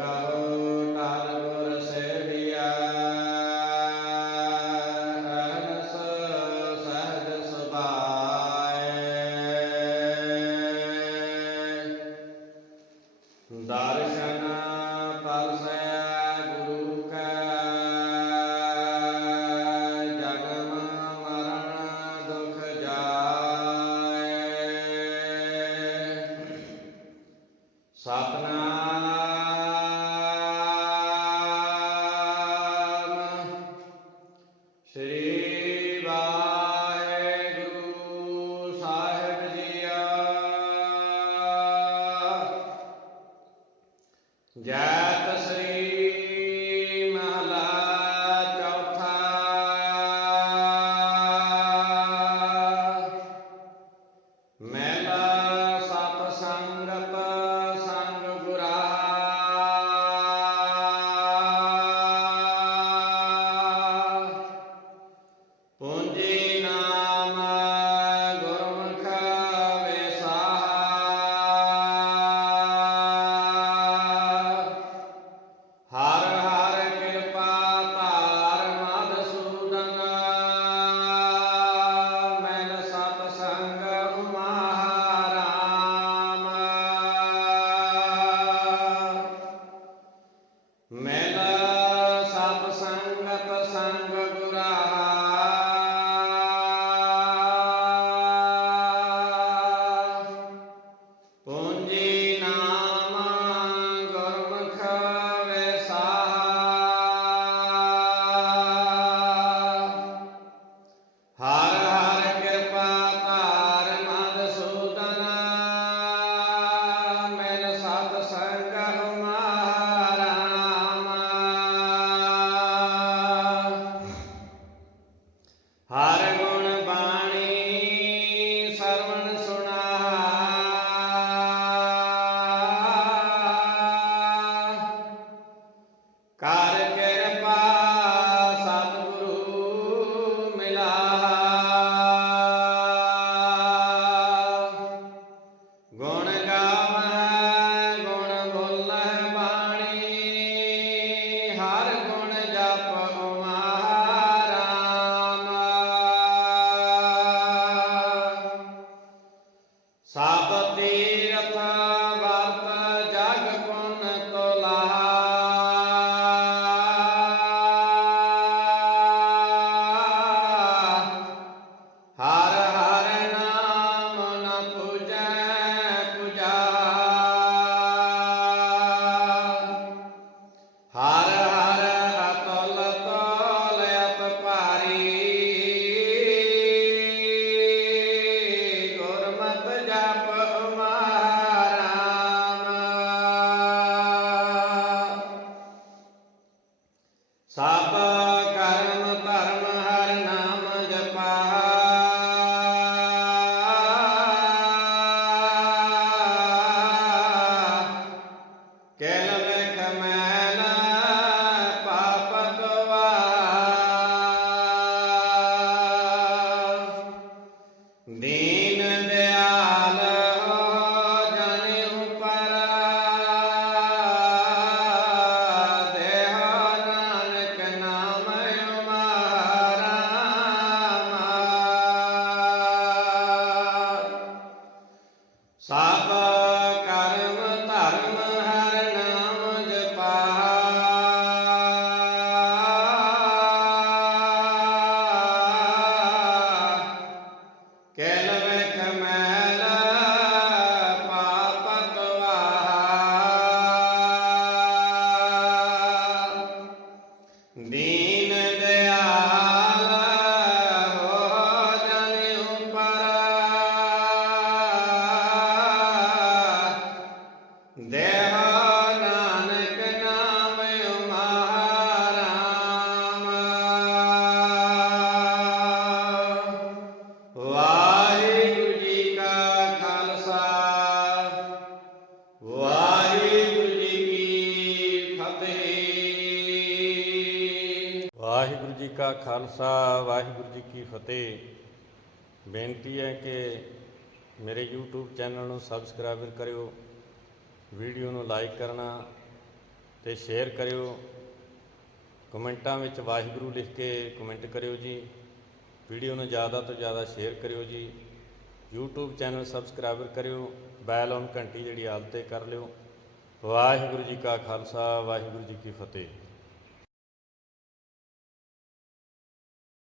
God. मैं सागते रथा ਕਾ ਖਾਲਸਾ, ਵਾਹਿਗੁਰੂ ਜੀ ਕੀ ਫਤਿਹ। ਬੇਨਤੀ ਹੈ ਕਿ ਮੇਰੇ YouTube ਚੈਨਲ ਨੂੰ ਸਬਸਕ੍ਰਾਈਬ ਕਰਿਓ ਵੀਡੀਓ ਨੂੰ ਲਾਈਕ ਕਰਨਾ ਤੇ ਸ਼ੇਅਰ ਕਰਿਓ। ਕਮੈਂਟਾਂ ਵਿੱਚ ਵਾਹਿਗੁਰੂ ਲਿਖ ਕੇ ਕਮੈਂਟ ਕਰਿਓ ਜੀ। ਵੀਡੀਓ ਨੂੰ ਜ਼ਿਆਦਾ ਤੋਂ ਜ਼ਿਆਦਾ ਸ਼ੇਅਰ ਕਰਿਓ ਜੀ। YouTube ਚੈਨਲ ਸਬਸਕ੍ਰਾਈਬਰ ਕਰਿਓ ਬੈਲ ਔਨ ਘੰਟੀ ਜਿਹੜੀ ਆਲ ਤੇ ਕਰ ਲਿਓ। ਵਾਹਿਗੁਰੂ ਜੀ ਕਾ ਖਾਲਸਾ, ਵਾਹਿਗੁਰੂ ਜੀ ਕੀ ਫਤਿਹ।